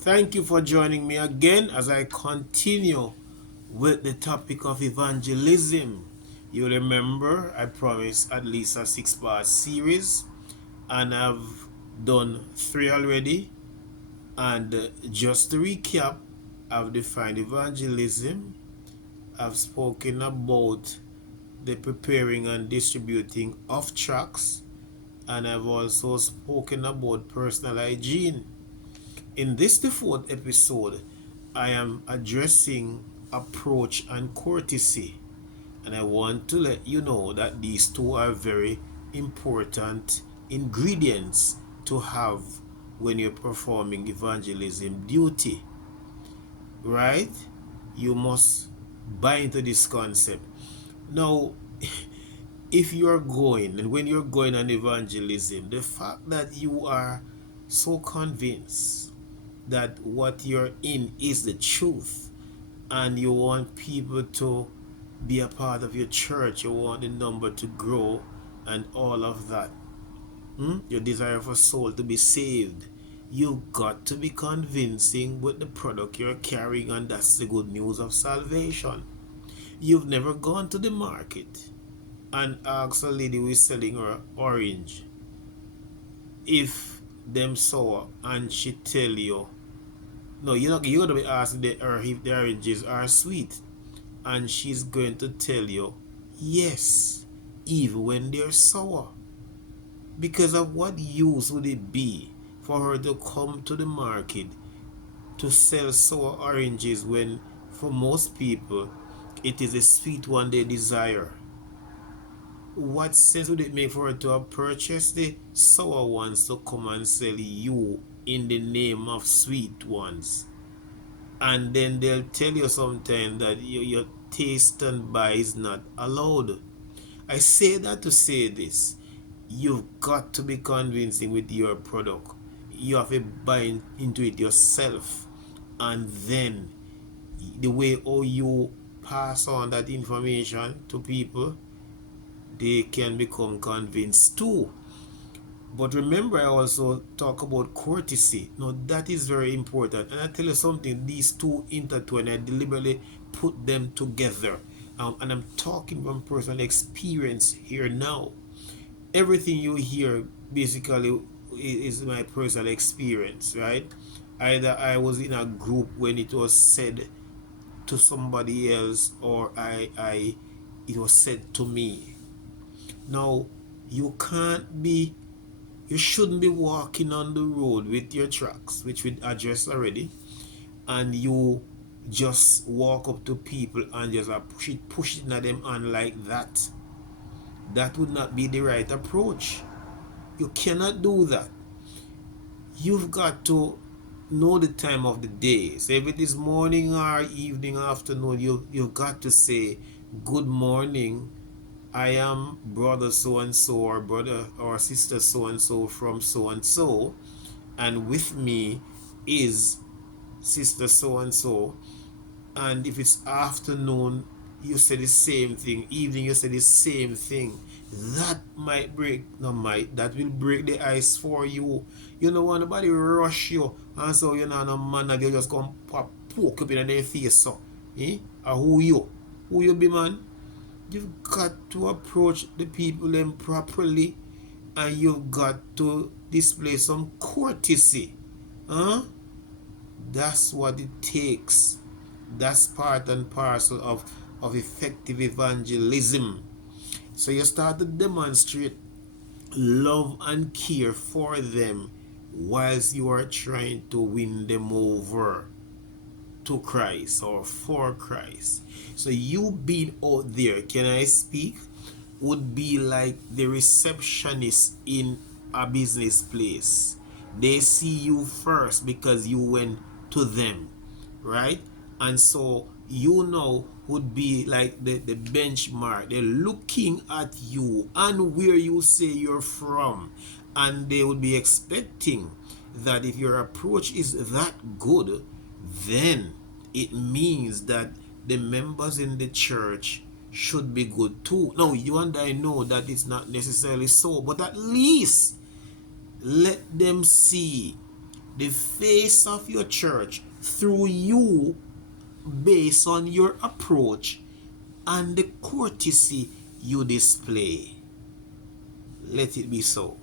Thank you for joining me again as I continue with the topic of evangelism. You remember I promised at least a 6-part series, and I've done 3 already. And just to recap, I've defined evangelism, I've spoken about the preparing and distributing of tracts, and I've also spoken about personal hygiene. In this, the fourth episode, I am addressing approach and courtesy, and I want to let you know that these two are very important ingredients to have when you're performing evangelism duty, right? You must buy into this concept. Now, if you're going and when you're going on evangelism, the fact that you are so convinced that what you're in is the truth and you want people to be a part of your church, you want the number to grow and all of that, your desire for soul to be saved, you got to be convincing with the product you're carrying, and that's the good news of salvation. You've never gone to the market and asked a lady who is selling her orange if them sour, and she tell you no, you're gonna be asking her if the oranges are sweet, and she's going to tell you yes, even when they're sour. Because of what use would it be for her to come to the market to sell sour oranges when for most people it is a sweet one they desire? What sense would it make for her to have purchased the sour ones to come and sell you in the name of sweet ones? And then they'll tell you sometimes that your taste and buy is not allowed. I say that to say this: you've got to be convincing with your product. You have to buy into it yourself, and then the way how you pass on that information to people, they can become convinced too. But remember, I also talk about courtesy. Now, that is very important. And I tell you something, these two intertwine. I deliberately put them together. And I'm talking from personal experience here now. Everything you hear basically is my personal experience, right? Either I was in a group when it was said to somebody else, or I it was said to me. Now, you can't be you shouldn't be walking on the road with your tracks, which we addressed already, and you just walk up to people and just push it at them on like that. That would not be the right approach. You cannot do that. You've got to know the time of the day. So if it is morning or evening, afternoon, you've got to say, good morning, I am brother so and so, or brother or sister so and so from so and so, and with me is sister so and so. And if it's afternoon, you say the same thing. Evening, you say the same thing. That might break, no might, that will break the ice for you. You don't want nobody rush you, and so you're not a man that you just come pop poke up in their face. So, or who you? Who you be, man? You've got to approach the people then properly, and you've got to display some courtesy. Huh? That's what it takes. That's part and parcel of effective evangelism. So you start to demonstrate love and care for them whilst you are trying to win them over to Christ or for Christ. So you being out there, can I speak, would be like the receptionist in a business place. They see you first because you went to them, right? And so you know would be like the benchmark. They're looking at you and where you say you're from, and they would be expecting that if your approach is that good, then it means that the members in the church should be good too. Now, you and I know that it's not necessarily so, but at least let them see the face of your church through you based on your approach and the courtesy you display. Let it be so.